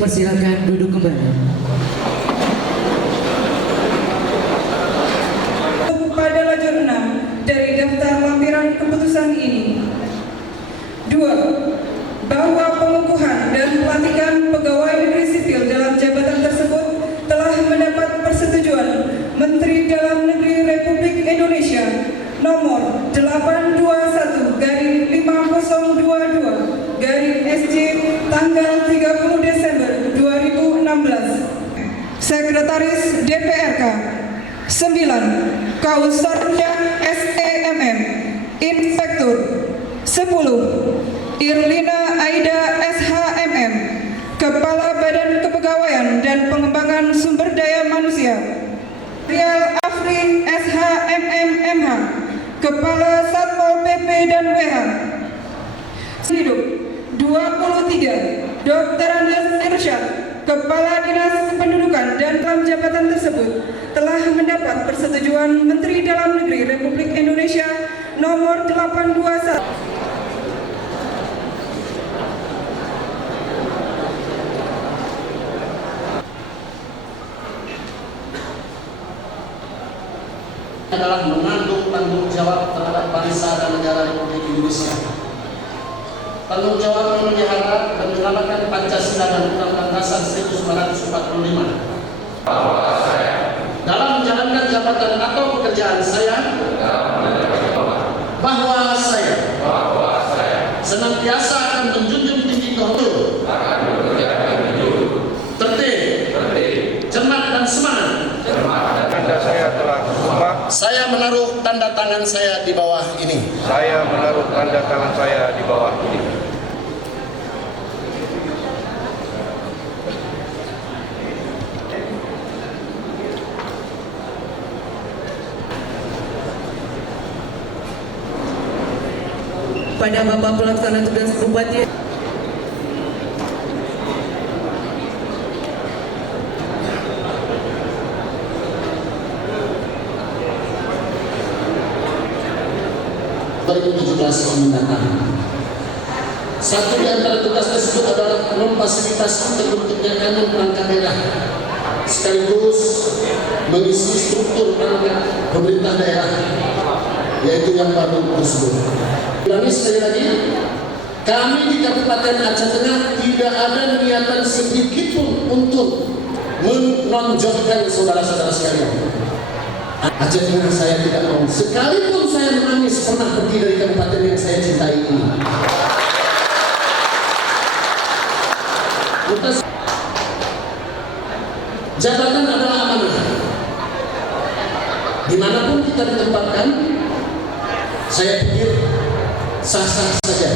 dipersilakan duduk kembali. Pada lajur 6 dari daftar lampiran keputusan ini. 2. Bahwa pengukuhan dan pelantikan pegawai negeri sipil dalam jabatan tersebut telah mendapat persetujuan Menteri Dalam Negeri Republik Indonesia nomor 821/5022/SJ tanggal 30 Desember 2016. Sekretaris DPRK 9. Kausarnya SEMM Inspektur 10. Irlina Aida SHMM Kepala Badan Kepegawaian dan Pengembangan Sumber Daya Manusia. Rial Afri SHMM MH Kepala Satpol PP dan WH. Hidup 23. Dr. Andes Irsyad Kepala Dinas Kependudukan dan dalam jabatan tersebut telah mendapat persetujuan Menteri Dalam Negeri Republik Indonesia nomor 821. Adalah menanggung tanggung jawab terhadap bangsa dan negara Republik Indonesia. Tanggung jawab memelihara dan menyelamatkan Pancasila dan Undang-Undang Dasar 1945. Bahwa saya dalam menjalankan jabatan atau pekerjaan saya, bahwa saya senantiasa akan menjunjung tinggi kehormatan, tertib, cermat dan semangat. Saya menaruh tanda tangan saya di bawah ini. Saya menaruh tanda tangan saya di bawah ini. Pada Bapak Pelaksana Tugas Bupati mendatang. Satu di antara tugas tersebut adalah memfasilitasi terbentuknya kanun perangkat daerah, sekaligus mengisi struktur perangkat pemerintah daerah, yaitu yang baru tersebut. Ulangi sekali lagi, kami di Kabupaten Aceh Tengah tidak ada niatan sedikit pun untuk menonjolkan saudara-saudara sekalian. Aceh Tengah saya tidak mau, sekalipun saya menangis pernah pergi dari kabupaten yang saya cintai ini. Jabatan adalah amanah. Dimanapun kita ditempatkan, saya pikir sah-sah saja.